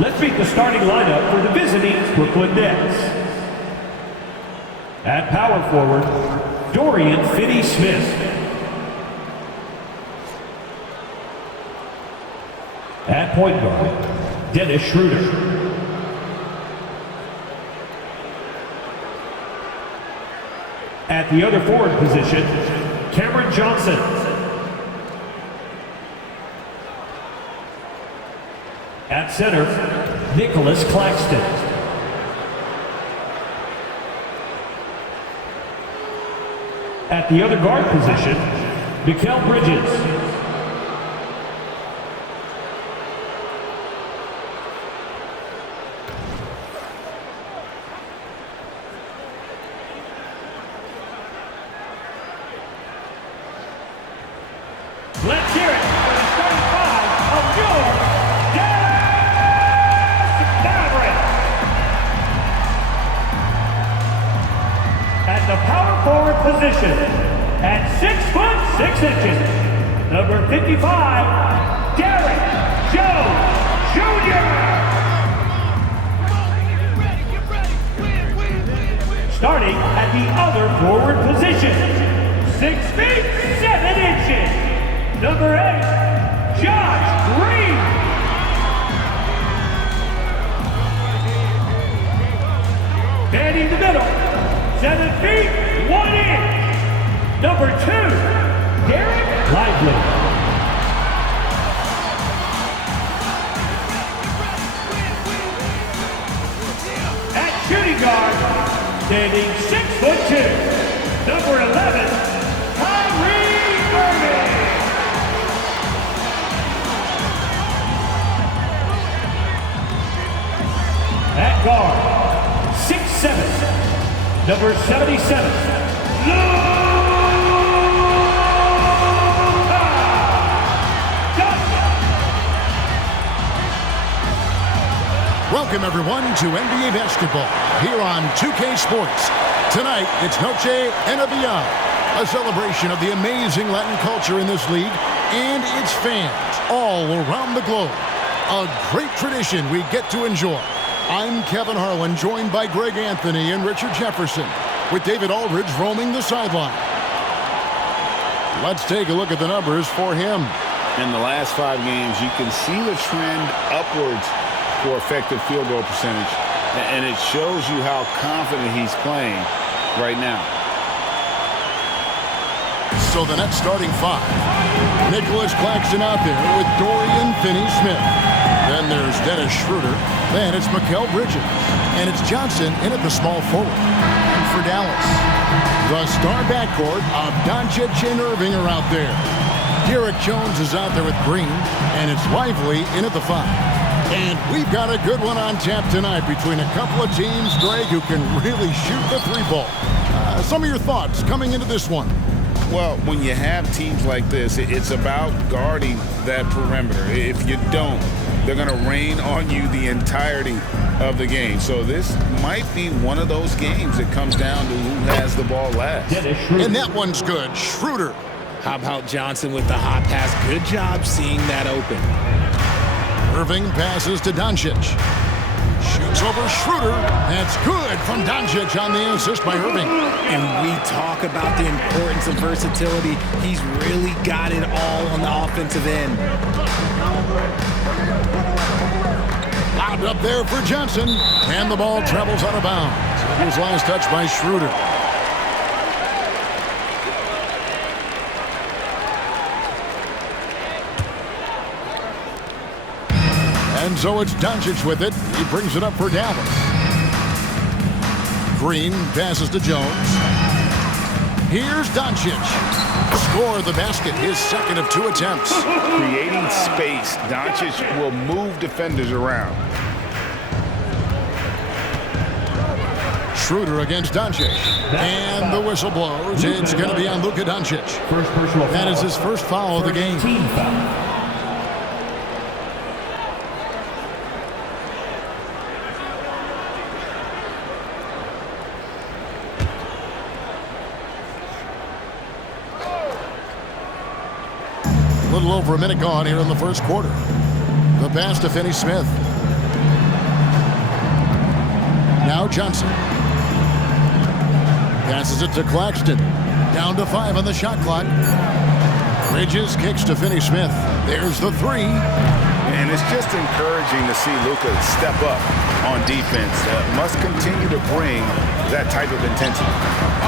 Let's meet the starting lineup for the visiting Brooklyn Nets. At power forward, Dorian Finney-Smith. At point guard, Dennis Schroeder. At the other forward position, Cameron Johnson. At center, Nicholas Claxton. At the other guard position, Mikal Bridges. Let's hear it for the starting five of your Dallas Mavericks. At the power forward position, at 6'6", number 55, Derrick Jones Jr. Starting at the other forward position, 6 feet 7 inches. Number 8, Josh Green. Manning the middle, 7 feet 1 inch. Number 2, Derek Lively. At shooting guard, standing 6'2", number 11, Kyrie Irving. At guard, 6'7", number 77, Luka Doncic. Welcome everyone to NBA basketball here on 2K Sports. Tonight, it's Noche and a Beyond, a celebration of the amazing Latin culture in this league and its fans all around the globe. A great tradition we get to enjoy. I'm Kevin Harlan, joined by Greg Anthony and Richard Jefferson, with David Aldridge roaming the sideline. Let's take a look at the numbers for him. In the last 5 games, you can see the trend upwards for effective field goal percentage, and it shows you how confident he's playing right now. So the Nets starting 5. Nicholas Claxton out there with Dorian Finney-Smith. Then there's Dennis Schroeder. Then it's Mikal Bridges. And it's Johnson in at the small forward. And for Dallas, the star backcourt of Doncic and Irving are out there. Derrick Jones is out there with Green. And it's Lively in at the 5. And we've got a good one on tap tonight between a couple of teams, Greg, who can really shoot the 3-ball. Some of your thoughts coming into this one. Well, when you have teams like this, it's about guarding that perimeter. If you don't, they're going to rain on you the entirety of the game. So this might be one of those games that comes down to who has the ball last. And that one's good. Schroeder. How about Johnson with the hot pass? Good job seeing that open. Irving passes to Doncic. Shoots over Schroeder. That's good from Doncic on the assist by Irving. And we talk about the importance of versatility. He's really got it all on the offensive end. Lobbed up there for Johnson. And the ball travels out of bounds. It was last touched by Schroeder. And so it's Doncic with it. He brings it up for Dallas. Green passes to Jones. Here's Doncic. Score the basket, his second of 2 attempts. Creating space, Doncic will move defenders around. Schroeder against Doncic. And the whistle blows. It's going to be on Luka Doncic. That is his first foul of the game. Team foul. A little over a minute gone here in the first quarter. The pass to Finney-Smith. Now Johnson. Passes it to Claxton. Down to 5 on the shot clock. Bridges kicks to Finney-Smith. There's the 3. And it's just encouraging to see Luka step up on defense. Must continue to bring that type of intensity.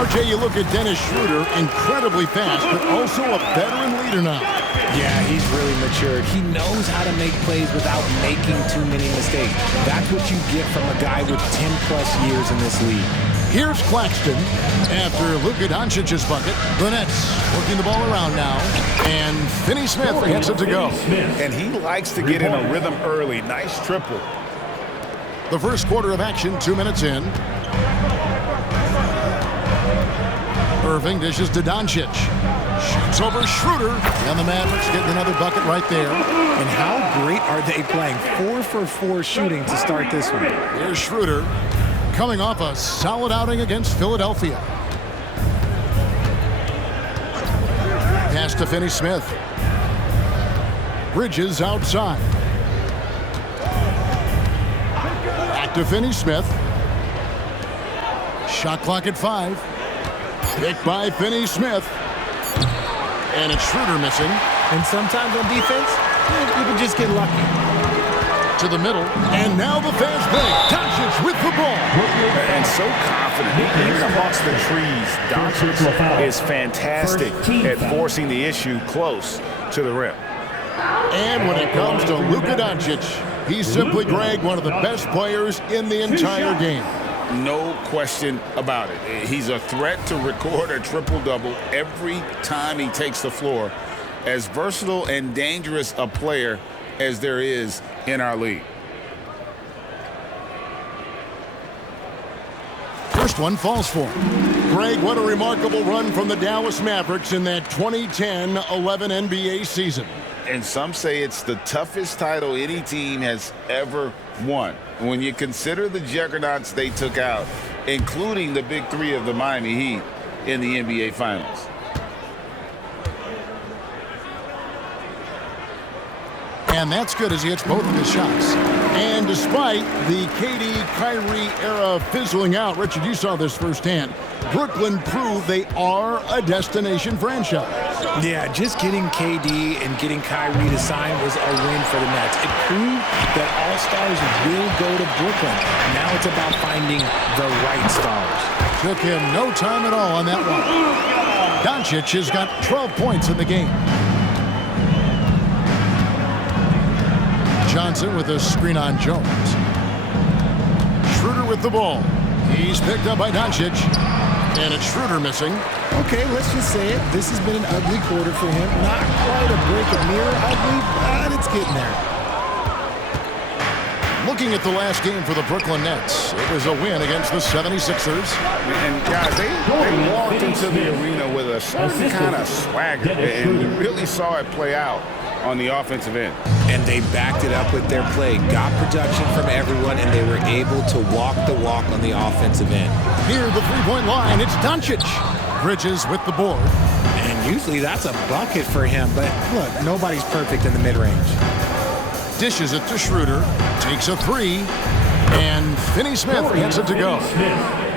RJ, you look at Dennis Schroeder, incredibly fast, but also a veteran leader now. Yeah, he's really matured. He knows how to make plays without making too many mistakes. That's what you get from a guy with 10-plus years in this league. Here's Claxton after Luka Doncic's bucket. The Nets working the ball around now. And Finney-Smith gets it to go. And he likes to get in a rhythm early. Nice triple. The first quarter of action, 2 minutes in. Irving dishes to Doncic. Shoots over Schroeder. And the Mavericks getting another bucket right there. And how great are they playing? 4 for 4 shooting to start this one. Here's Schroeder, coming off a solid outing against Philadelphia. Pass to Finney-Smith. Bridges outside. Back to Finney-Smith. Shot clock at 5. Picked by Finney-Smith. And it's Schroeder missing. And sometimes on defense, you can just get lucky. To the middle, and now the fast break. Doncic with the ball. And so confident. Even amongst the trees, Doncic is fantastic at forcing the issue close to the rim. And when it comes to Luka Doncic, he's simply, Greg, one of the best players in the entire game. No question about it. He's a threat to record a triple-double every time he takes the floor. As versatile and dangerous a player as there is in our league. First one falls for him. Greg, what a remarkable run from the Dallas Mavericks in that 2010-11 NBA season. And some say it's the toughest title any team has ever won. When you consider the juggernauts they took out, including the big 3 of the Miami Heat in the NBA Finals. And that's good as he hits both of his shots. And despite the KD-Kyrie era fizzling out, Richard, you saw this firsthand, Brooklyn proved they are a destination franchise. Yeah, just getting KD and getting Kyrie to sign was a win for the Nets. It proved that all stars will go to Brooklyn. Now it's about finding the right stars. Took him no time at all on that one. Doncic has got 12 points in the game. Johnson with a screen on Jones. Schroeder with the ball. He's picked up by Doncic. And it's Schroeder missing. Okay, let's just say it. This has been an ugly quarter for him. Not quite a break of mirror ugly, but it's getting there. Looking at the last game for the Brooklyn Nets, it was a win against the 76ers. And guys, they walked into the arena with a certain kind of swagger, and you really saw it play out on the offensive end. And they backed it up with their play, got production from everyone, and they were able to walk the walk on the offensive end. Near the three-point line, it's Doncic. Bridges with the board. And usually that's a bucket for him, but look, nobody's perfect in the mid-range. Dishes it to Schroeder, takes a 3, and Finney-Smith gets it to go.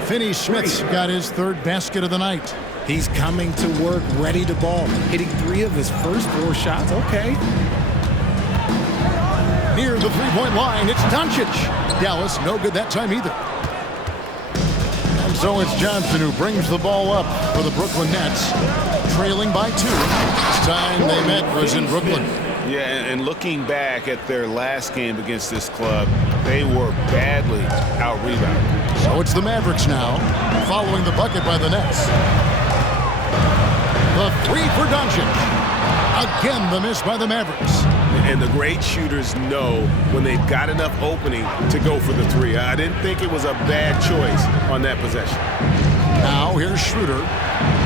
Finney-Smith's got his 3rd basket of the night. He's coming to work, ready to ball, hitting 3 of his first 4 shots. Okay. Near the three-point line, it's Doncic. Dallas, no good that time either. And so it's Johnson who brings the ball up for the Brooklyn Nets, trailing by 2. Last time they met was in Brooklyn. Yeah, and looking back at their last game against this club, they were badly out-rebounded. So it's the Mavericks now, following the bucket by the Nets. The 3 for Doncic. Again, the miss by the Mavericks. And the great shooters know when they've got enough opening to go for the 3. I didn't think it was a bad choice on that possession. Now here's Schroeder,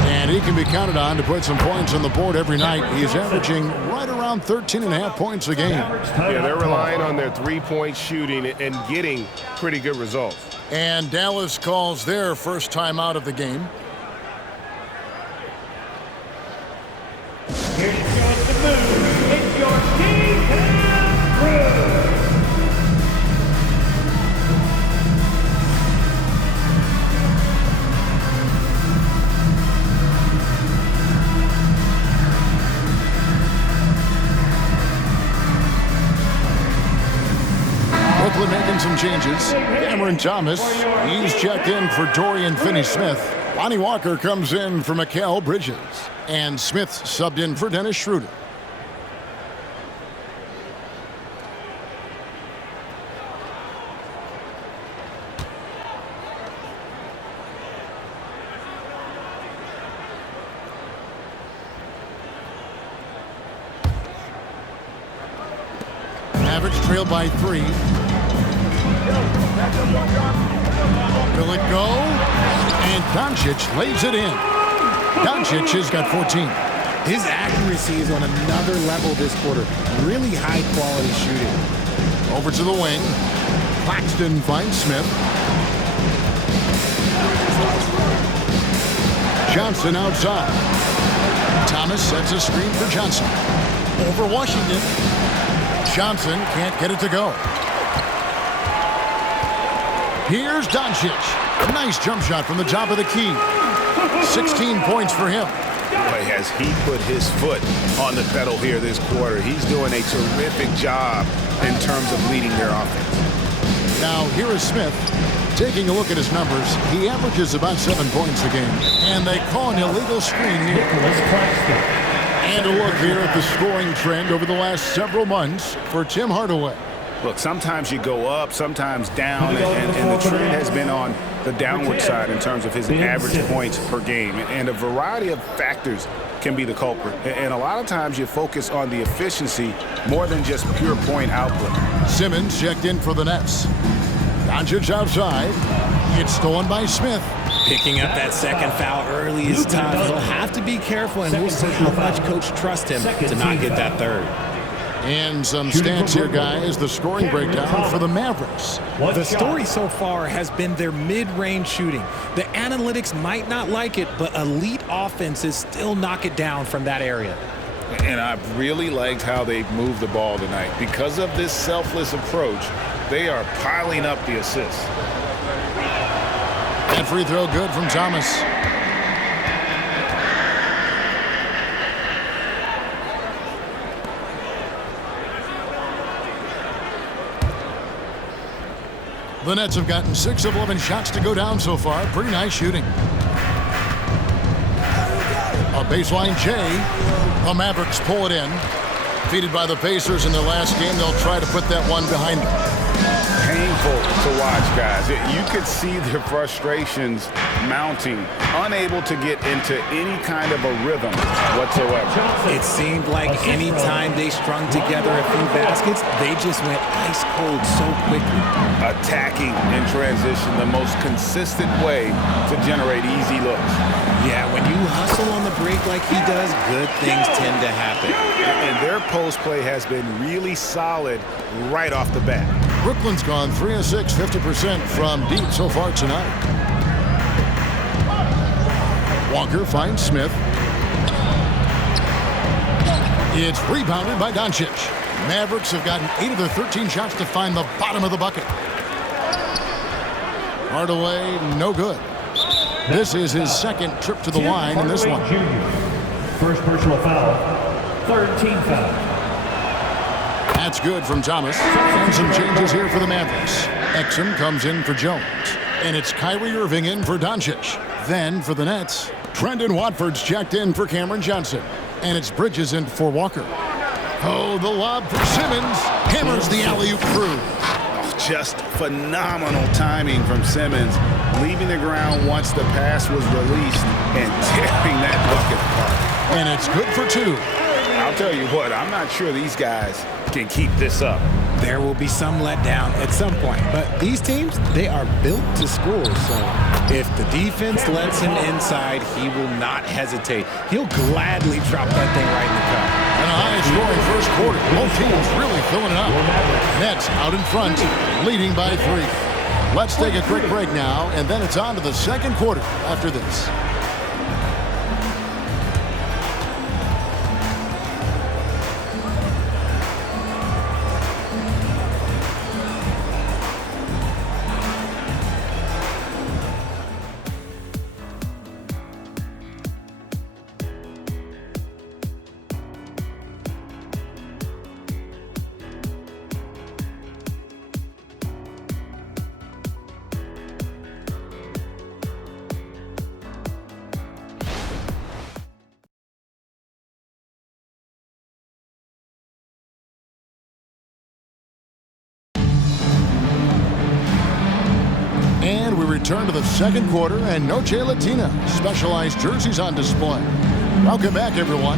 and he can be counted on to put some points on the board every night. He's averaging right around 13.5 points a game. Yeah, they're relying on their three-point shooting and getting pretty good results. And Dallas calls their first time out of the game. Here goes the move. It's your defense crew. And some changes. Cameron Thomas, he's checked in for Dorian Finney-Smith. Lonnie Walker comes in for Mikal Bridges. And Smith subbed in for Dennis Schroeder. Mavericks trail by 3. Will it go? And Doncic lays it in. Doncic has got 14. His accuracy is on another level this quarter. Really high-quality shooting. Over to the wing. Claxton finds Smith. Johnson outside. Thomas sets a screen for Johnson. Over Washington. Johnson can't get it to go. Here's Doncic. Nice jump shot from the top of the key. 16 points for him. Boy, has he put his foot on the pedal here this quarter. He's doing a terrific job in terms of leading their offense. Now, here is Smith. Taking a look at his numbers, he averages about 7 points a game. And they call an illegal screen here. And a look here at the scoring trend over the last several months for Tim Hardaway. Look, sometimes you go up, sometimes down, and the trend has been on the downward side in terms of his average points per game. And a variety of factors can be the culprit. And a lot of times you focus on the efficiency more than just pure point output. Simmons checked in for the Nets. Doncic outside. It's stolen by Smith. Picking up that second foul early is tough. He'll have to be careful, and we'll see how much coach trusts him to not get that third. And some stats here, guys. The scoring breakdown for the Mavericks. The story so far has been their mid-range shooting. The analytics might not like it, but elite offenses still knock it down from that area. And I've really liked how they've moved the ball tonight. Because of this selfless approach, they are piling up the assists. And free throw good from Thomas. The Nets have gotten 6 of 11 shots to go down so far. Pretty nice shooting. A baseline J. The Mavericks pull it in. Defeated by the Pacers in their last game, they'll try to put that one behind them. Painful to watch, guys. You could see their frustrations mounting, unable to get into any kind of a rhythm whatsoever. It seemed like any time they strung together a few baskets, they just went ice cold so quickly. Attacking in transition, the most consistent way to generate easy looks. Yeah, when you hustle on the break like he does, good things tend to happen. And their post play has been really solid right off the bat. Brooklyn's gone 3 of 6, 50% from deep so far tonight. Walker finds Smith. It's rebounded by Doncic. Mavericks have gotten 8 of their 13 shots to find the bottom of the bucket. Hardaway, no good. This is his second trip to the line in this one. First personal foul, third team foul. That's good from Thomas. And some changes here for the Mavericks. Exum comes in for Jones. And it's Kyrie Irving in for Doncic. Then for the Nets, Trendon Watford's checked in for Cameron Johnson. And it's Bridges in for Walker. Oh, the lob for Simmons. Hammers the alley-oop through. Just phenomenal timing from Simmons, leaving the ground once the pass was released and tearing that bucket apart. And it's good for 2. I'll tell you what, I'm not sure these guys can keep this up. There will be some letdown at some point, but these teams, they are built to score, so if the defense lets him inside, he will not hesitate. He'll gladly drop that thing right in the cup. And a high-scoring first quarter. Both teams really filling it up. Nets out in front, leading by 3. Let's take a quick break now, and then it's on to the second quarter after this. return to the second quarter, and Noche Latina specialized jerseys on display. Welcome back, everyone.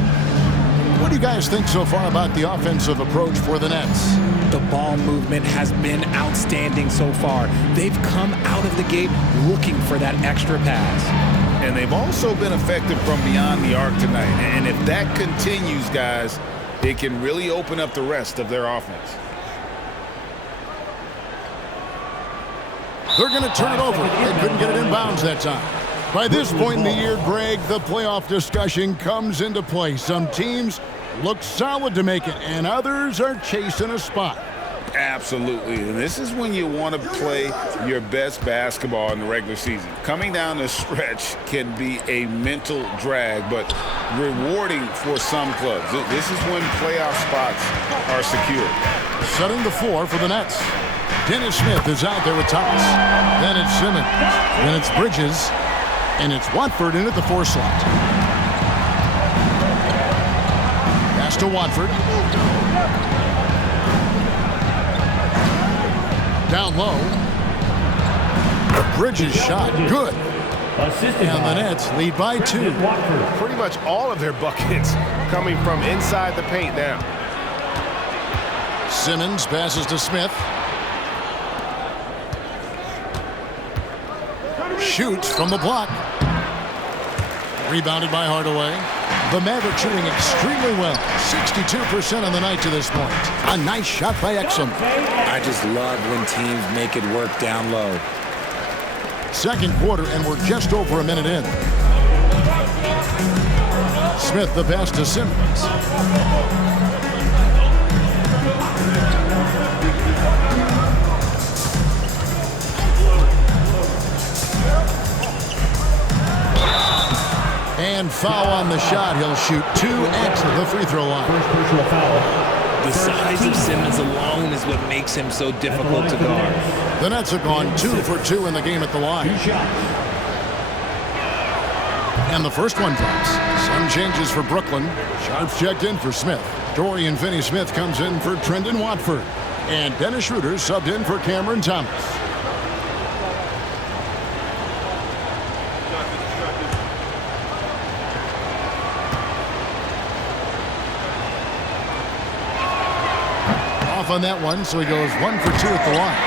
What do you guys think so far about the offensive approach for the Nets? The ball movement has been outstanding so far. They've come out of the gate looking for that extra pass. And they've also been effective from beyond the arc tonight. And if that continues, guys, it can really open up the rest of their offense. They're going to turn it over. They couldn't get it in bounds that time. By this point in the year, Greg, the playoff discussion comes into play. Some teams look solid to make it, and others are chasing a spot. Absolutely. And this is when you want to play your best basketball in the regular season. Coming down the stretch can be a mental drag, but rewarding for some clubs. This is when playoff spots are secured. Setting the floor for the Nets. Dennis Smith is out there with Thomas. Then it's Simmons. Then it's Bridges. And it's Watford in at the 4 slot. Pass to Watford. Down low. Bridges shot. Good. And the Nets lead by 2. Pretty much all of their buckets coming from inside the paint now. Simmons passes to Smith. Shoots from the block. Rebounded by Hardaway. The Mavericks shooting extremely well. 62% on the night to this point. A nice shot by Exum. I just love when teams make it work down low. Second quarter, and we're just over a minute in. Smith the pass to Simmons. And foul on the shot. He'll shoot 2 at the free throw line. First personal foul. The size of Simmons alone is what makes him so difficult to guard. The Nets have gone 2 for 2 in the game at the line. 2 shots. And the first one drops. Some changes for Brooklyn. Sharps checked in for Smith. Dorian Finney-Smith comes in for Trendon Watford. And Dennis Schroeder subbed in for Cameron Thomas. On that one, so he goes 1 for 2 at the line.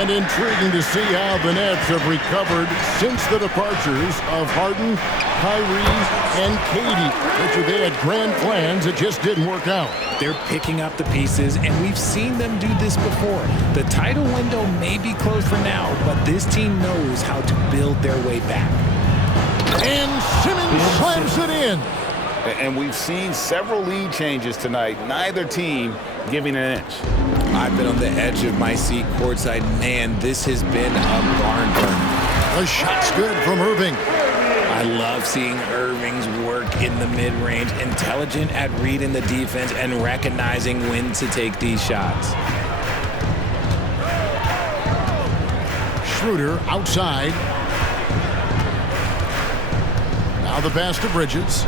And intriguing to see how the Nets have recovered since the departures of Harden, Kyrie, and Katie. Which they had grand plans, it just didn't work out. They're picking up the pieces, and we've seen them do this before. The title window may be closed for now, but this team knows how to build their way back. And Simmons slams it in. And we've seen several lead changes tonight. Neither team giving an inch. I've been on the edge of my seat courtside. Man, this has been a barn burner. The shot's good from Irving. I love seeing Irving's work in the mid-range, intelligent at reading the defense and recognizing when to take these shots. Schroeder outside. Now the pass to Bridges.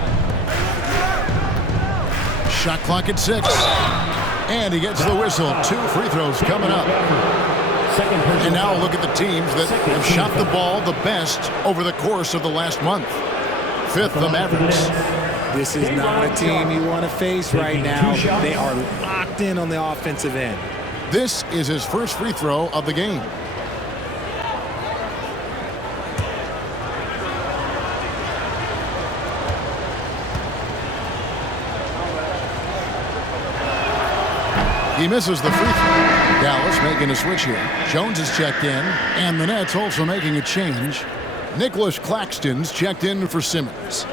Shot clock at 6. And he gets the whistle. 2 free throws coming up. And now look at the teams that have shot the ball the best over the course of the last month. 5th, the Mavericks. This is not a team you want to face right now. They are locked in on the offensive end. This is his first free throw of the game. He misses the free throw. Dallas making a switch here. Jones is checked in, and the Nets also making a change. Nicholas Claxton's checked in for Simmons.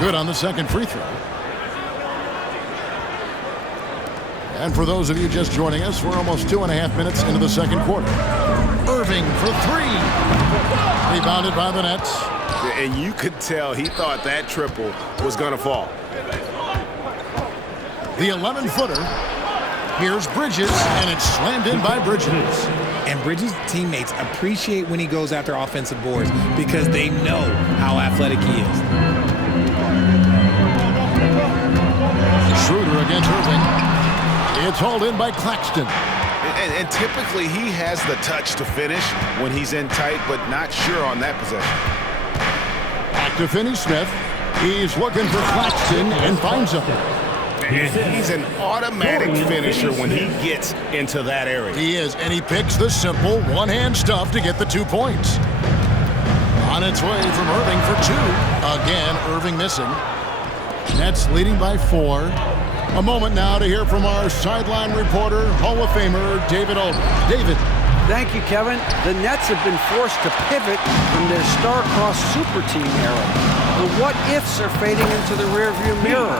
Good on the second free throw. And for those of you just joining us, we're almost 2.5 minutes into the second quarter. Irving for 3. Rebounded by the Nets. And you could tell he thought that triple was going to fall. The 11-footer. Here's Bridges, and it's slammed in by Bridges. And Bridges' teammates appreciate when he goes after offensive boards because they know how athletic he is. Schroeder against Irving. It's hauled in by Claxton. And typically he has the touch to finish when he's in tight, but not sure on that possession. Back to Finney-Smith. He's looking for Claxton and finds him. And he's an automatic finisher when he gets into that area. He is, and he picks the simple one-hand stuff to get the 2 points. On its way from Irving for 2. Again, Irving missing. Nets leading by 4. A moment now to hear from our sideline reporter, Hall of Famer David Aldridge. David. Thank you, Kevin. The Nets have been forced to pivot from their star-crossed super team era. The what-ifs are fading into the rearview mirror.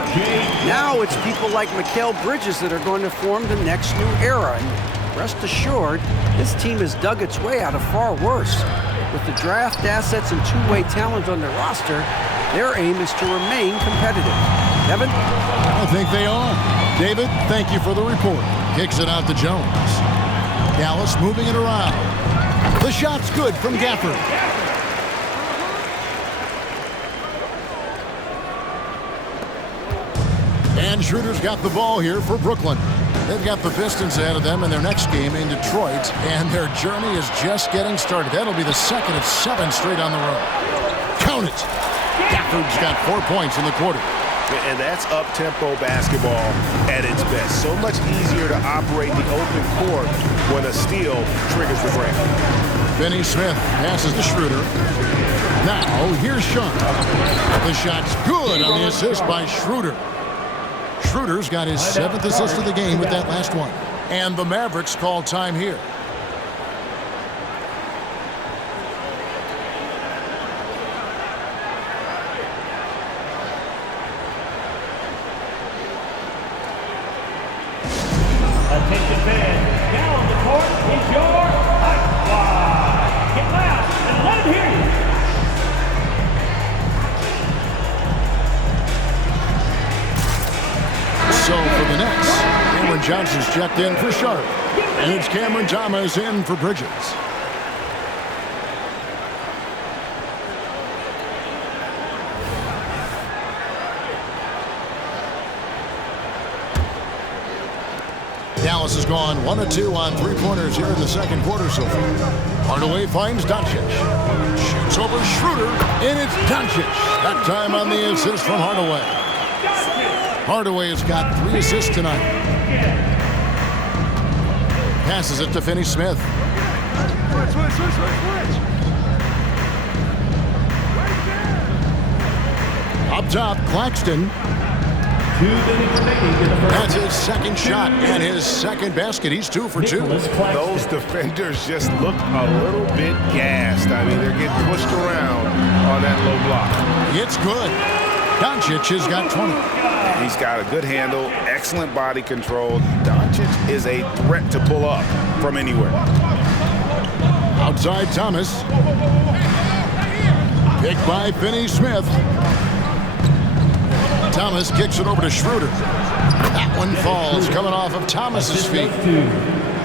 Now it's people like Mikal Bridges that are going to form the next new era. And rest assured, this team has dug its way out of far worse. With the draft assets and two-way talent on their roster, their aim is to remain competitive. Kevin? I think they are. David, thank you for the report. Kicks it out to Jones. Dallas moving it around. The shot's good from Gafford. And Schroeder's got the ball here for Brooklyn. They've got the Pistons ahead of them in their next game in Detroit, and their journey is just getting started. That'll be the second of 7 straight on the road. Count it. Gafford's got 4 points in the quarter. And that's up-tempo basketball at its best. So much easier to operate the open court when a steal triggers the break. Finney-Smith passes to Schroeder. Now, here's Sean. The shot's good on the assist by Schroeder. Schroeder's got his 7th assist of the game with that last one. And the Mavericks call time here. Attention fans, now on the court is your hot squad. Get loud and let him hear you. So for the Nets, Cameron Johnson's checked in for Sharp. And it's Cameron Thomas in for Bridges. Dallas has gone 1 of 2 on 3-pointers here in the second quarter so far. Hardaway finds Doncic. Shoots over Schroeder, and it's Doncic. That time on the assist from Hardaway. Hardaway has got 3 assists tonight. Passes it to Finney-Smith. Up top, Claxton. 2 minutes remaining in the first. That's his second shot and his second basket. He's 2 for 2. Those defenders just look a little bit gassed. I mean, they're getting pushed around on that low block. It's good. Doncic has got 20. He's got a good handle, excellent body control. Doncic is a threat to pull up from anywhere. Outside Thomas. Picked by Finney-Smith. Thomas kicks it over to Schroeder. That one falls, coming off of Thomas's feet.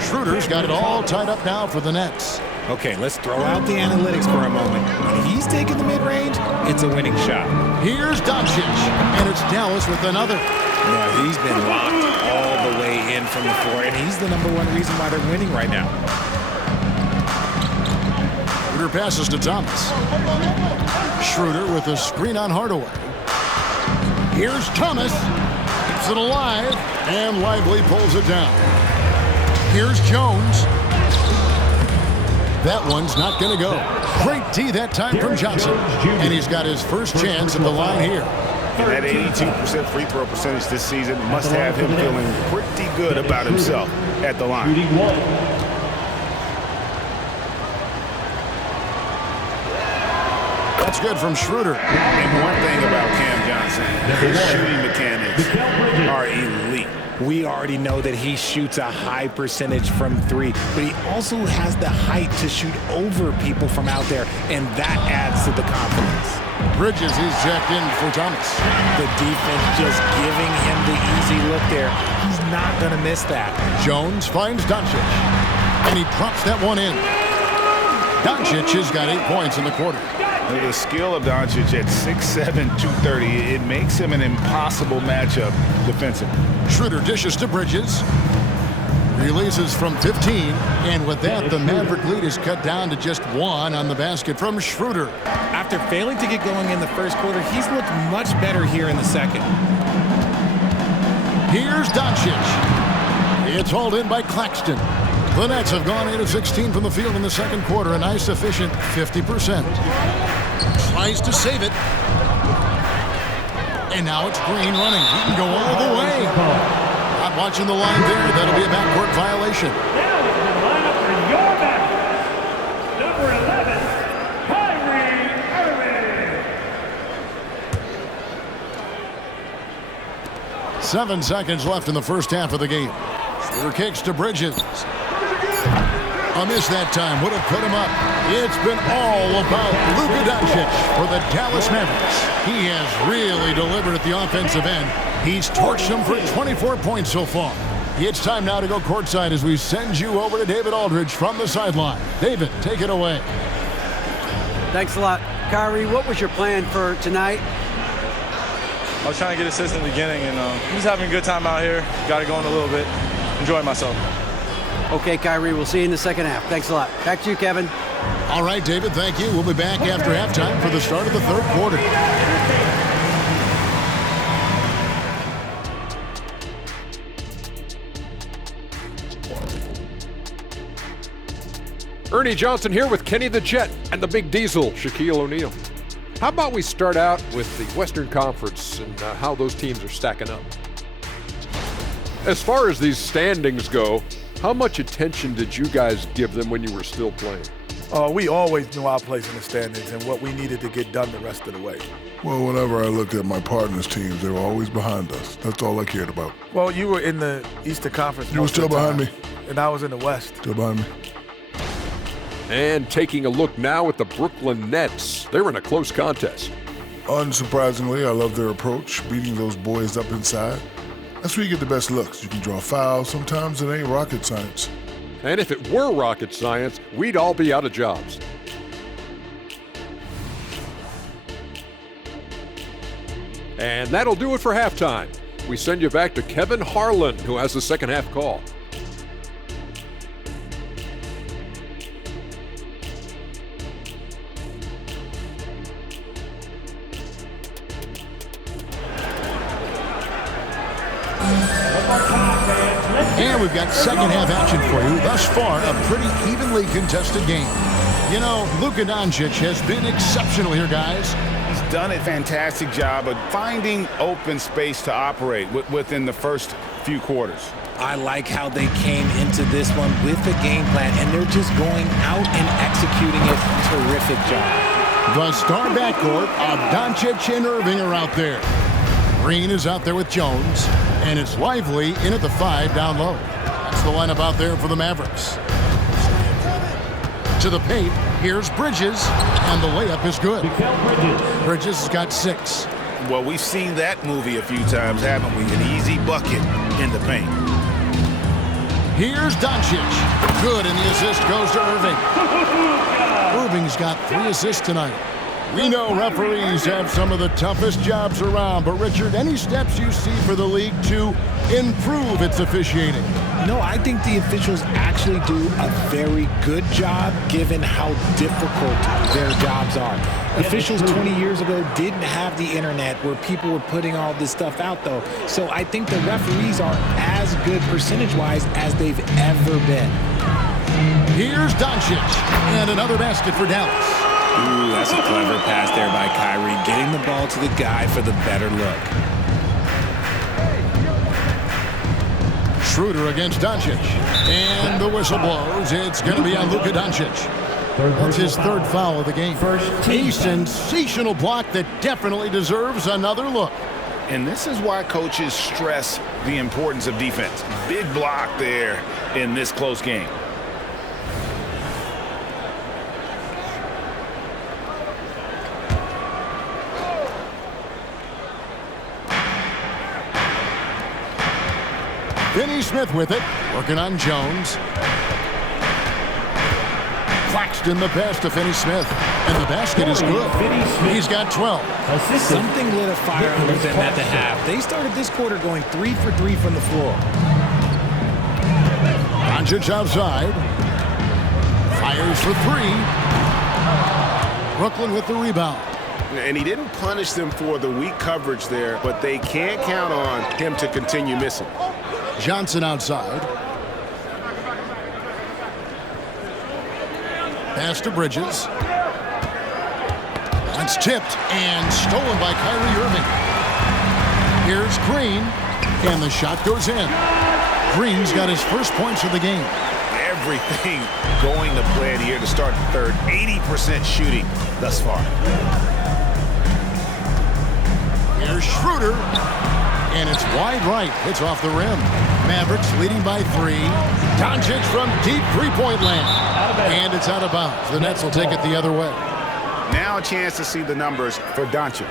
Schroeder's got it all tied up now for the Nets. Okay, let's throw out the analytics for a moment. When he's taking the mid-range, it's a winning shot. Here's Doncic, and it's Dallas with another. No, he's been locked all the way in from the floor, and he's the #1 reason why they're winning right now. Schroeder passes to Thomas. Schroeder with a screen on Hardaway. Here's Thomas. Keeps it alive, and Lively pulls it down. Here's Jones. That one's not going to go. Great D that time from Johnson. And he's got his first chance at the line here. And that 82% free throw percentage this season must have him feeling pretty good about himself at the line. That's good from Schroeder. And one thing about Cam Johnson, his shooting mechanics are elite. We already know that he shoots a high percentage from 3, but he also has the height to shoot over people from out there, and that adds to the confidence. Bridges is jacked in for Thomas. The defense just giving him the easy look there. He's not going to miss that. Jones finds Doncic. And he drops that one in. Doncic has got 8 points in the quarter. The skill of Doncic at 6'7", 230, it makes him an impossible matchup defensively. Schroeder dishes to Bridges. Releases from 15. And with that, the Maverick lead is cut down to just 1 on the basket from Schroeder. After failing to get going in the first quarter, he's looked much better here in the second. Here's Doncic. It's hauled in by Claxton. The Nets have gone 8 of 16 from the field in the second quarter, a nice efficient 50%. Tries to save it. And now it's Green running. He can go all the way. Not watching the line there. That'll be a backcourt violation. Now it's the lineup for your Mavericks. Number 11, Kyrie Irving. 7 seconds left in the first half of the game. Schroeder kicks to Bridges. A miss that time would have put him up. It's been all about Luka Doncic for the Dallas Mavericks. He has really delivered at the offensive end. He's torched them for 24 points so far. It's time now to go courtside as we send you over to David Aldridge from the sideline. David, take it away. Thanks a lot. Kyrie, what was your plan for tonight? I was trying to get assists in the beginning, and just having a good time out here. Got it going a little bit. Enjoying myself. Okay, Kyrie, we'll see you in the second half. Thanks a lot. Back to you, Kevin. All right, David, thank you. We'll be back after halftime for the start of the third quarter. Ernie Johnson here with Kenny the Jet and the Big Diesel, Shaquille O'Neal. How about we start out with the Western Conference and how those teams are stacking up? As far as these standings go, how much attention did you guys give them when you were still playing? We always knew our place in the standings and what we needed to get done the rest of the way. Well, whenever I looked at my partners' teams, they were always behind us. That's all I cared about. Well, you were in the Eastern Conference. You were still behind me. And I was in the West. Still behind me. And taking a look now at the Brooklyn Nets, they're in a close contest. Unsurprisingly, I love their approach, beating those boys up inside. That's where you get the best looks. You can draw fouls. Sometimes it ain't rocket science. And if it were rocket science, we'd all be out of jobs. And that'll do it for halftime. We send you back to Kevin Harlan, who has the second half call. And we've got second half action for you. Thus far, a pretty evenly contested game. You know, Luka Doncic has been exceptional here, guys. He's done a fantastic job of finding open space to operate within the first few quarters. I like how they came into this one with a game plan, and they're just going out and executing it. Terrific job. The star backcourt of Doncic and Irving are out there. Green is out there with Jones, and it's Lively in at the 5 down low. That's the lineup out there for the Mavericks. To the paint, here's Bridges, and the layup is good. Bridges has got 6. Well, we've seen that movie a few times, haven't we? An easy bucket in the paint. Here's Doncic. Good, and the assist goes to Irving. Irving's got 3 assists tonight. We know referees have some of the toughest jobs around, but Richard, any steps you see for the league to improve its officiating? No, I think the officials actually do a very good job given how difficult their jobs are. Officials 20 years ago didn't have the internet where people were putting all this stuff out, though. So I think the referees are as good percentage-wise as they've ever been. Here's Doncic, and another basket for Dallas. Ooh, that's a clever pass there by Kyrie, getting the ball to the guy for the better look. Schroeder against Doncic, and the whistle blows. It's going to be on Luka Doncic. That's his 3rd foul of the game. A sensational block that definitely deserves another look. And this is why coaches stress the importance of defense. Big block there in this close game. Finney Smith with it, working on Jones. Claxton the pass to Finney Smith. And the basket is good. He's got 12. Something lit a fire under them at the half. They started this quarter going 3 for 3 from the floor. Doncic outside. Fires for 3. Brooklyn with the rebound. And he didn't punish them for the weak coverage there, but they can't count on him to continue missing. Johnson outside. Pass to Bridges. That's tipped and stolen by Kyrie Irving. Here's Green, and the shot goes in. Green's got his first points of the game. Everything going to plan here to start the third. 80% shooting thus far. Here's Schroeder, and it's wide right. Hits off the rim. Mavericks leading by 3. Doncic from deep three-point land. And it's out of bounds. The Nets will take it the other way. Now a chance to see the numbers for Doncic.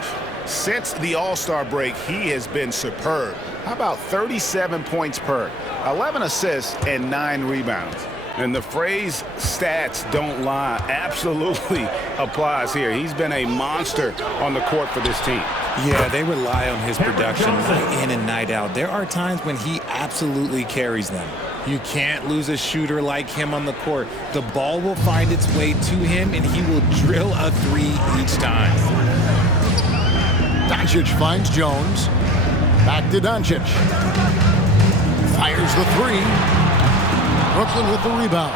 Since the All-Star break, he has been superb. How about 37 points per, 11 assists, and 9 rebounds? And the phrase stats don't lie absolutely applies here. He's been a monster on the court for this team. Yeah, they rely on his production night in and night out. There are times when he absolutely carries them. You can't lose a shooter like him on the court. The ball will find its way to him, and he will drill a 3 each time. Doncic finds Jones. Back to Doncic. Fires the 3. Brooklyn with the rebound.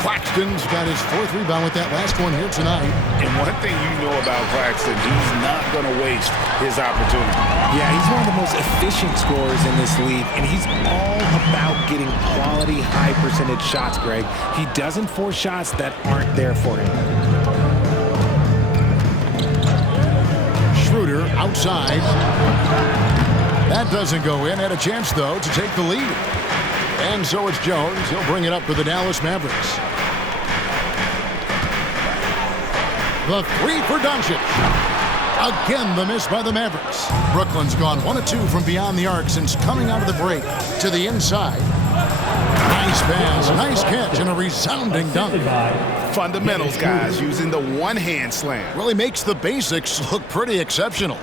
Claxton's got his 4th rebound with that last one here tonight. And one thing you know about Claxton, he's not going to waste his opportunity. Yeah, he's one of the most efficient scorers in this league, and he's all about getting quality, high-percentage shots, Greg. He doesn't force shots that aren't there for him. Schroeder outside. That doesn't go in. Had a chance, though, to take the lead. And so it's Jones. He'll bring it up for the Dallas Mavericks. The 3 for Doncic. Again, the miss by the Mavericks. Brooklyn's gone 1 of 2 from beyond the arc since coming out of the break to the inside. Nice pass, nice catch, and a resounding dunk. Fundamentals, guys, using the one-hand slam. Really makes the basics look pretty exceptional.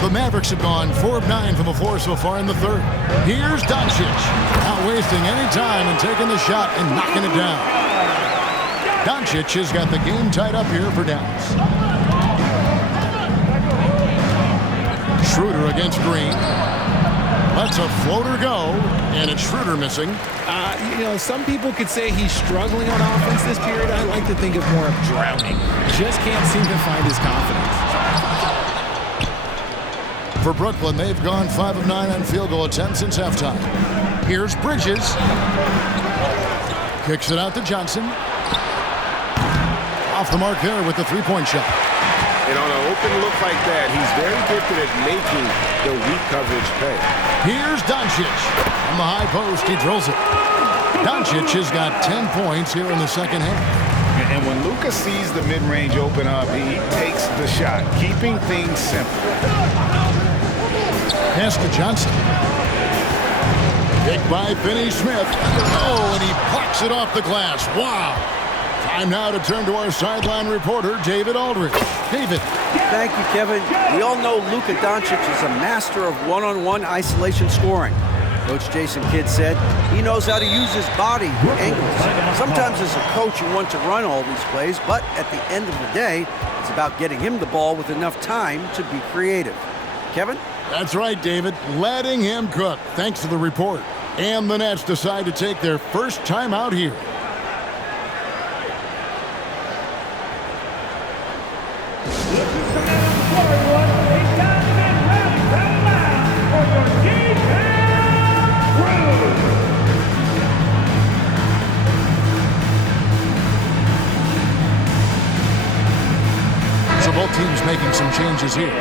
The Mavericks have gone 4 of 9 from the floor so far in the third. Here's Doncic, not wasting any time and taking the shot and knocking it down. Doncic has got the game tied up here for Dallas. Schroeder against Green. Lets a floater go, and it's Schroeder missing. Some people could say he's struggling on offense this period. I like to think of more of drowning. Just can't seem to find his confidence. For Brooklyn, they've gone 5 of 9 on field goal attempts since halftime. Here's Bridges. Kicks it out to Johnson. Off the mark there with the 3-point shot. And on an open look like that, he's very gifted at making the weak coverage pay. Here's Doncic. On the high post, he drills it. Doncic has got 10 points here in the second half. And when Luka sees the mid-range open up, he takes the shot, keeping things simple. Pass to Johnson. Picked by Finney Smith. Oh, and he plucks it off the glass. Wow. Time now to turn to our sideline reporter, David Aldridge. David. Thank you, Kevin. We all know Luka Doncic is a master of one-on-one isolation scoring. Coach Jason Kidd said he knows how to use his body for angles. Sometimes as a coach you want to run all these plays, but at the end of the day, it's about getting him the ball with enough time to be creative. Kevin? That's right, David. Letting him cook. Thanks to the report. And the Nets decide to take their first time out here. So both teams making some changes here.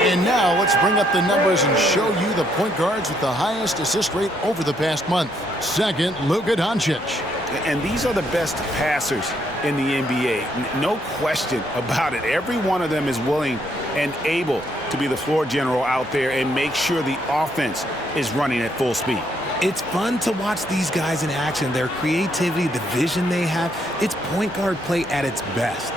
And now let's bring up the numbers and show you the point guards with the highest assist rate over the past month. Second, Luka Doncic. And these are the best passers in the NBA. No question about it. Every one of them is willing and able to be the floor general out there and make sure the offense is running at full speed. It's fun to watch these guys in action. Their creativity, the vision they have, it's point guard play at its best.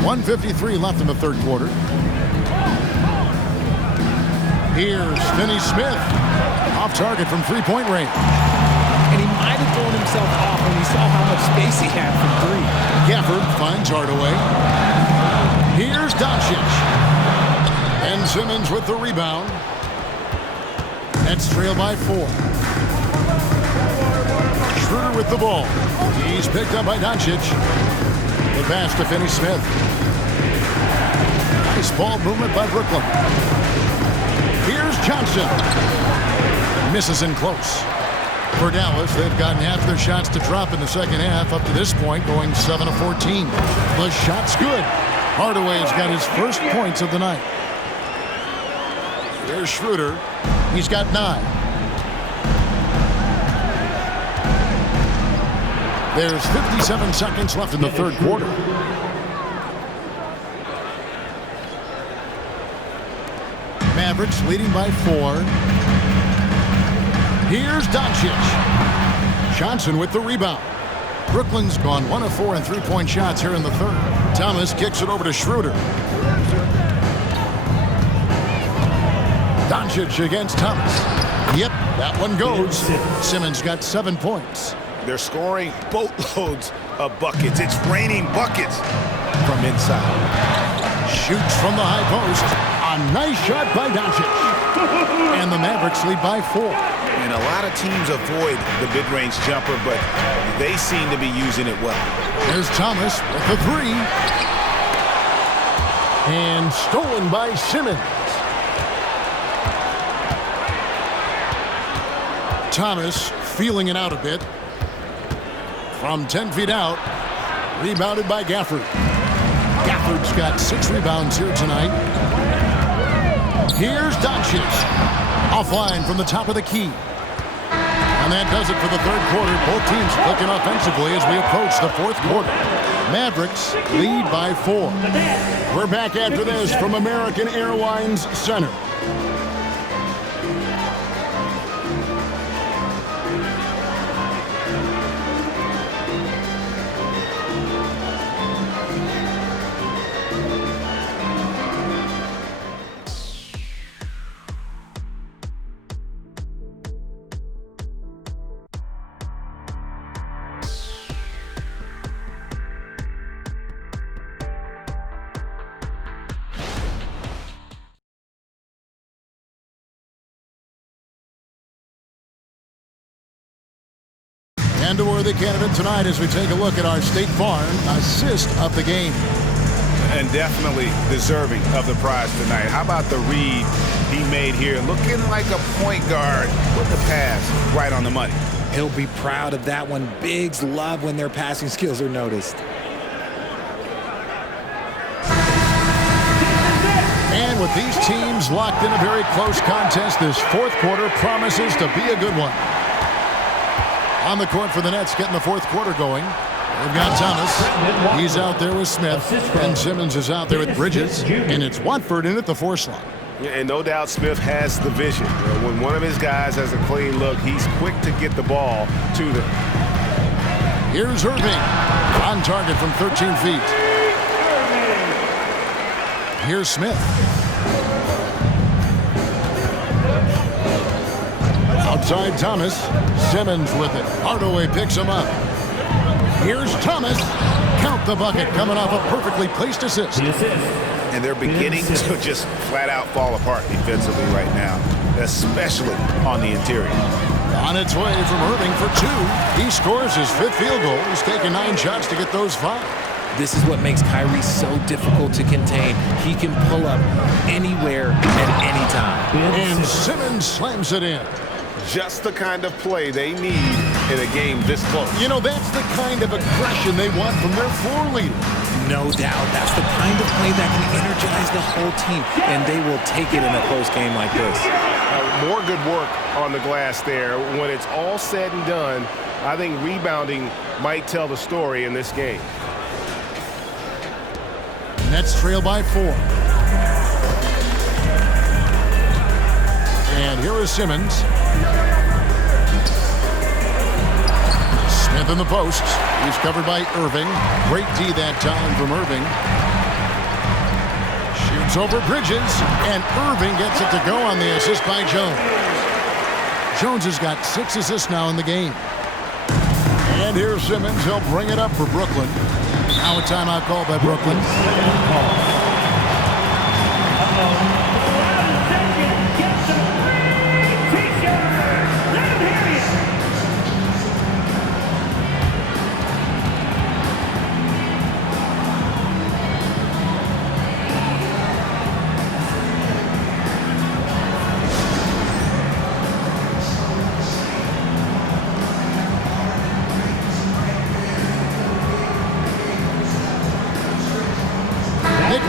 .153 left in the third quarter. Here's Finney Smith. Off target from three-point range. And he might have thrown himself off when he saw how much space he had from three. Gafford finds Hardaway. Here's Doncic. And Simmons with the rebound. Nets trail by 4. Schroeder with the ball. He's picked up by Doncic. The pass to Finney Smith. Nice ball movement by Brooklyn. Here's Johnson. Misses in close. For Dallas, they've gotten half their shots to drop in the second half up to this point, going 7 of 14. The shot's good. Hardaway has got his first points of the night. There's Schroeder. He's got 9. There's 57 seconds left in the third quarter. Mavericks leading by 4. Here's Doncic. Johnson with the rebound. Brooklyn's gone 1 of 4 in three-point shots here in the third. Thomas kicks it over to Schroeder. Doncic against Thomas. Yep, that one goes. Simmons got 7 points. They're scoring boatloads of buckets. It's raining buckets from inside. Shoots from the high post. A nice shot by Doncic. And the Mavericks lead by 4. And a lot of teams avoid the mid-range jumper, but they seem to be using it well. There's Thomas with the 3. And stolen by Simmons. Thomas feeling it out a bit. From 10 feet out, rebounded by Gafford. Gafford's got 6 rebounds here tonight. Here's Doncic. Offline from the top of the key. And that does it for the third quarter. Both teams clicking offensively as we approach the fourth quarter. Mavericks lead by 4. We're back after this from American Airlines Center. And a worthy candidate tonight as we take a look at our State Farm assist of the game. And definitely deserving of the prize tonight. How about the read he made here? Looking like a point guard with the pass right on the money. He'll be proud of that one. Bigs love when their passing skills are noticed. And with these teams locked in a very close contest, this fourth quarter promises to be a good one. On the court for the Nets, getting the fourth quarter going. They've got Thomas. He's out there with Smith. And Simmons is out there with Bridges. And it's Watford in at the 4 slot. Yeah, and no doubt Smith has the vision. When one of his guys has a clean look, he's quick to get the ball to them. Here's Irving. On target from 13 feet. Here's Smith. Outside Thomas. Simmons with it. Hardaway picks him up. Here's Thomas. Count the bucket coming off a perfectly placed assist. And they're beginning to just flat out fall apart defensively right now, especially on the interior. On its way from Irving for 2. He scores his 5th field goal. He's taken 9 shots to get those 5. This is what makes Kyrie so difficult to contain. He can pull up anywhere at any time. And Simmons slams it in. Just the kind of play they need in a game this close. You know, that's the kind of aggression they want from their floor leader. No doubt. That's the kind of play that can energize the whole team, and they will take it in a close game like this. More good work on the glass there. When it's all said and done, I think rebounding might tell the story in this game. Nets trail by 4. And here is Simmons. Smith in the post. He's covered by Irving. Great D that time from Irving. Shoots over Bridges, and Irving gets it to go on the assist by Jones. Jones has got 6 assists now in the game. And here's Simmons. He'll bring it up for Brooklyn. Now a timeout call by Brooklyn.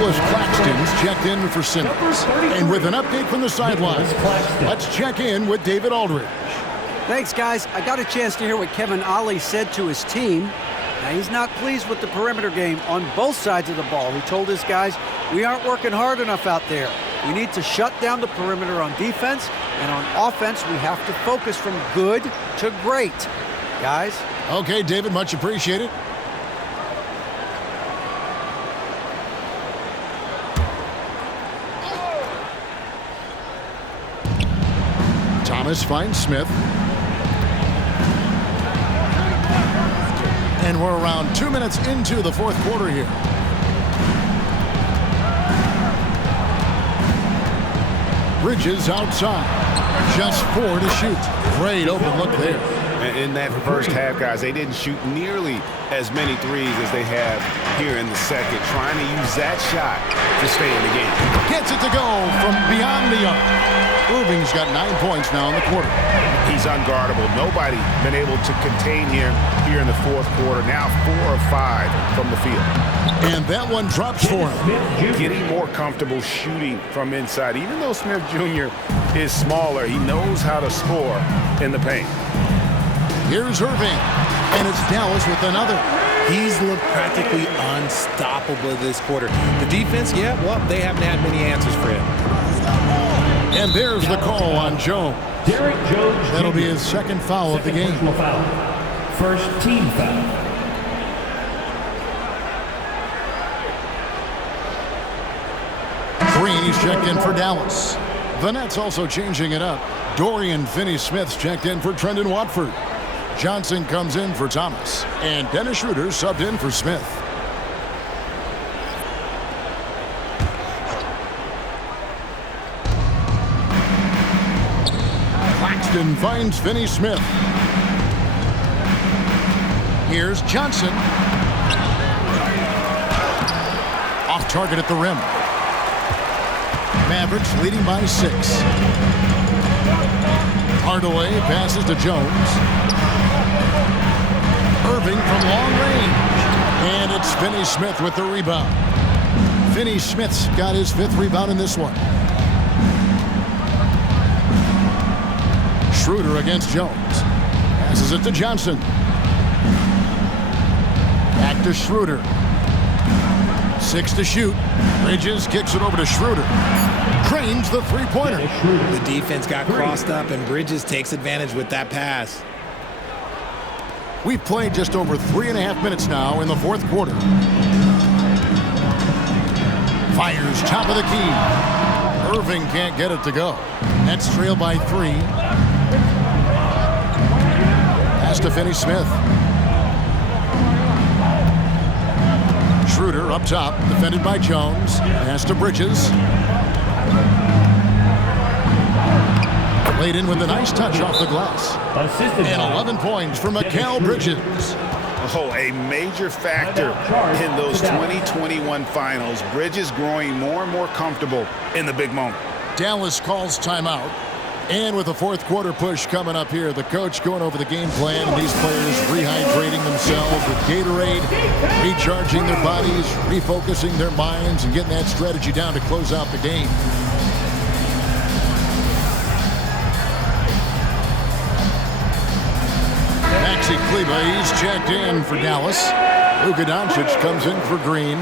Claxton's checked in for Simmons. And with an update from the sidelines, let's check in with David Aldridge. Thanks, guys. I got a chance to hear what Kevin Ollie said to his team. Now, he's not pleased with the perimeter game on both sides of the ball. He told his guys, we aren't working hard enough out there. We need to shut down the perimeter on defense, and on offense, we have to focus from good to great. Guys? Okay, David, much appreciated. Thomas finds Smith. And we're around 2 minutes into the fourth quarter here. Bridges outside. Just 4 to shoot. Great open look there. In that first half, guys, they didn't shoot nearly as many threes as they have here in the second, trying to use that shot to stay in the game. Gets it to go from beyond the arc. Irving's got 9 points now in the quarter. He's unguardable. Nobody been able to contain him here in the fourth quarter. Now 4 of 5 from the field. And that one drops for him. Getting more comfortable shooting from inside. Even though Smith Jr. is smaller, he knows how to score in the paint. Here's Irving, and it's Dallas with another. He's looked practically unstoppable this quarter. The defense, yeah, well, they haven't had many answers for him. And there's the call on Jones. Derek Jones. That'll be his second foul of the game. First team foul. Green, he's checked in for Dallas. The Nets also changing it up. Dorian Finney-Smith's checked in for Trendon Watford. Johnson comes in for Thomas. And Dennis Schroeder subbed in for Smith. Claxton finds Finney-Smith. Here's Johnson. Off target at the rim. Mavericks leading by 6. Hardaway passes to Jones. Irving from long range. And it's Finney-Smith with the rebound. Finney-Smith's got his 5th rebound in this one. Schroeder against Jones. Passes it to Johnson. Back to Schroeder. 6 to shoot. Bridges kicks it over to Schroeder. Cranes the three-pointer. The defense got crossed up, and Bridges takes advantage with that pass. We've played just over 3.5 minutes now in the fourth quarter. Fires top of the key. Irving can't get it to go. Nets trail by 3. Pass to Finney-Smith. Schroeder up top, defended by Jones. Pass to Bridges. Laid in with a nice touch off the glass. And 11 points for Mikal Bridges. Oh, a major factor in those 2021 finals. Bridges growing more and more comfortable in the big moment. Dallas calls timeout. And with the fourth quarter push coming up here, the coach going over the game plan, and these players rehydrating themselves with Gatorade, recharging their bodies, refocusing their minds, and getting that strategy down to close out the game. Maxi Kleber, he's checked in for Dallas. Luka Doncic comes in for Green.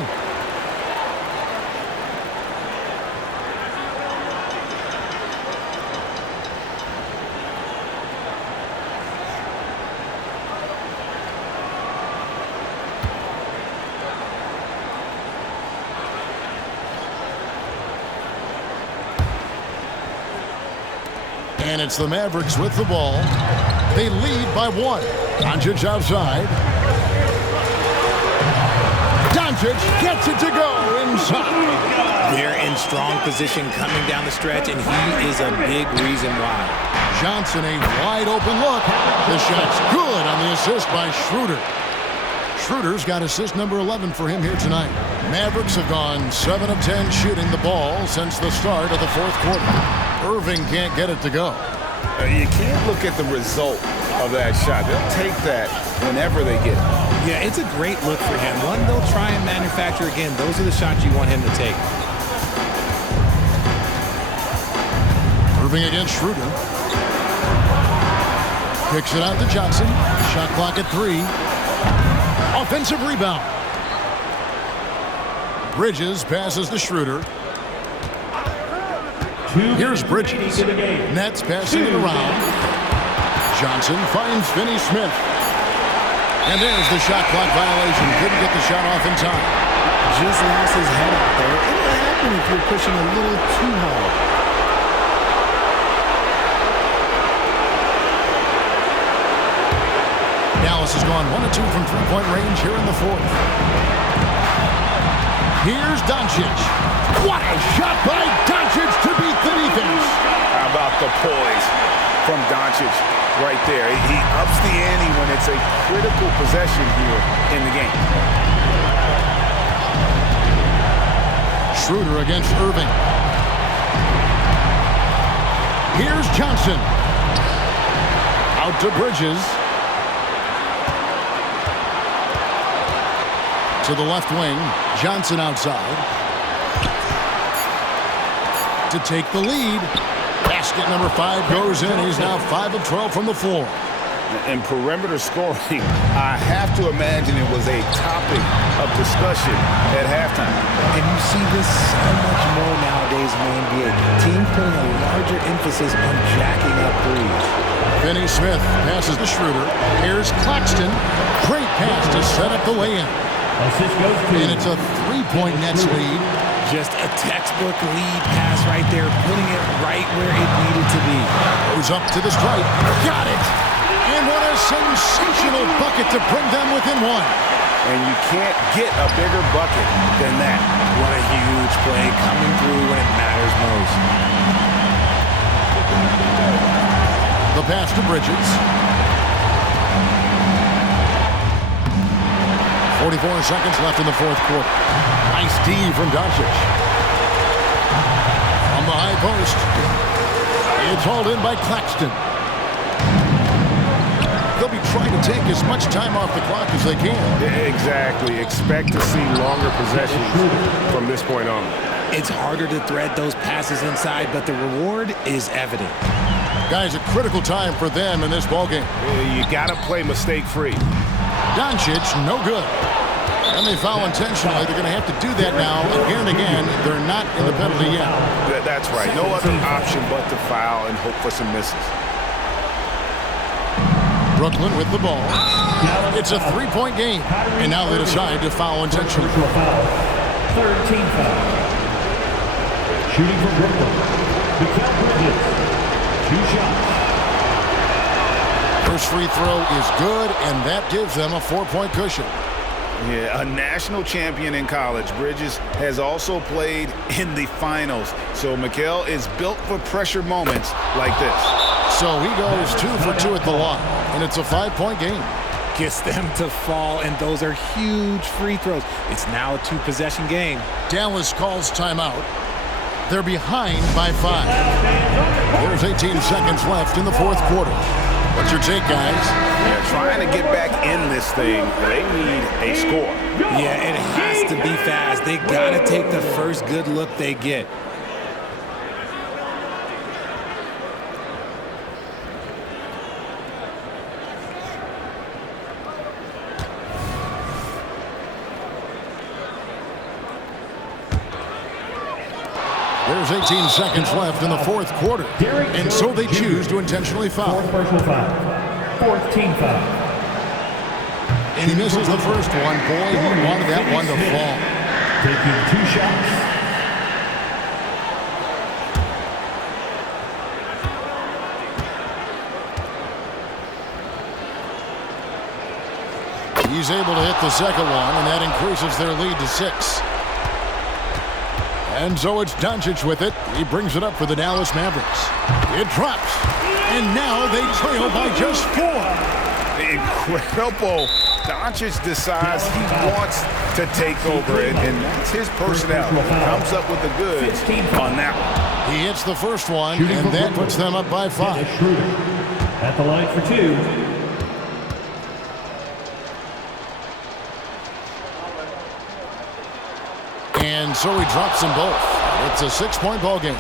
And it's the Mavericks with the ball. They lead by 1. Doncic outside. Doncic gets it to go inside. They're in strong position coming down the stretch, and he is a big reason why. Johnson, a wide open look. The shot's good on the assist by Schroeder. Schroeder's got assist number 11 for him here tonight. Mavericks have gone 7 of 10 shooting the ball since the start of the fourth quarter. Irving can't get it to go. You can't look at the result of that shot. They'll take that whenever they get it. Yeah, it's a great look for him. One they'll try and manufacture again. Those are the shots you want him to take. Irving against Schroeder. Kicks it out to Johnson. Shot clock at 3. Offensive rebound. Bridges passes to Schroeder. Here's Bridges. Nets passing it around. Johnson finds Finney-Smith. And there's the shot clock violation. Couldn't get the shot off in time. Just lost his head out there. It'll happen if you're pushing a little too hard. Dallas has gone 1 of 2 from three-point range here in the fourth. Here's Doncic. What a shot by Doncic to beat the defense. How about the poise from Doncic right there? He ups the ante when it's a critical possession here in the game. Schroeder against Irving. Here's Johnson. Out to Bridges. To the left wing. Johnson outside. To take the lead. Basket number 5 goes in. He's now 5 of 12 from the floor. And perimeter scoring, I have to imagine it was a topic of discussion at halftime. And you see this so much more nowadays in the NBA. Teams putting a larger emphasis on jacking up threes. Finney-Smith passes to Schroeder. Here's Claxton. Great pass to set up the lay-in. Assist goes to. And it's a 3-point Nets lead. Just a textbook lead pass right there, putting it right where it needed to be. Goes up to the stripe. Got it. And what a sensational bucket to bring them within 1. And you can't get a bigger bucket than that. What a huge play coming through when it matters most. The pass to Bridges. 44 seconds left in the fourth quarter. Nice D from Doncic. From the high post. It's hauled in by Claxton. They'll be trying to take as much time off the clock as they can. Exactly. Expect to see longer possessions from this point on. It's harder to thread those passes inside, but the reward is evident. Guys, a critical time for them in this ballgame. You got to play mistake-free. Doncic, no good. And they foul intentionally. They're going to have to do that now again and again. They're not in the penalty yet. That's right. No other option but to foul and hope for some misses. Brooklyn with the ball. It's a 3-point game. And now they decide to foul intentionally. Third team foul. Shooting from Brooklyn. Mikal Bridges. 2 shots. First free throw is good, and that gives them a 4-point cushion. Yeah, a national champion in college. Bridges has also played in the finals. So Mikal is built for pressure moments like this. So he goes 2 for 2 at the line, and it's a 5-point game. Gets them to fall, and those are huge free throws. It's now a 2-possession game. Dallas calls timeout. They're behind by 5. There's 18 seconds left in the fourth quarter. What's your take, guys? Yeah, trying to get back in this thing, they need a score. Yeah, it has to be fast. They got to take the first good look they get. There's 18 seconds left in the fourth quarter. And so they choose to intentionally foul. Personal foul. Fourth team foul. And he misses the first one. Boy, he wanted that one to fall. Taking 2 shots. he's able to hit the second one, and that increases their lead to 6. And so it's Doncic with it. He brings it up for the Dallas Mavericks. It drops, and now they trail by just 4. Incredible. Doncic decides he wants to take over it, and that's his personality. He comes up with the goods on that one. He hits the first one, and that puts them up by 5. At the line for 2. And so he drops them both. It's a 6-point ball game.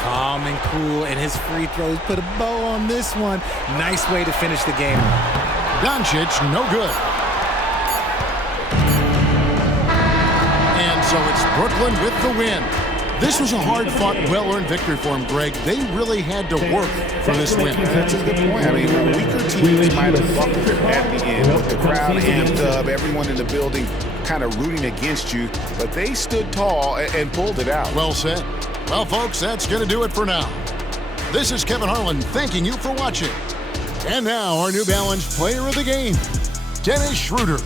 Calm and cool, and his free throws put a bow on this one. Nice way to finish the game. Doncic, no good. And so it's Brooklyn with the win. This was a hard-fought, well-earned victory for him, Greg. They really had to work for this win. That's a good point. I mean, weaker teams might have buckled at the end with the crowd amped up, everyone in the building kind of rooting against you, but they stood tall and pulled it out. Well said. Well, folks, that's going to do it for now. This is Kevin Harlan thanking you for watching. And now, our New Balance player of the game, Dennis Schroeder.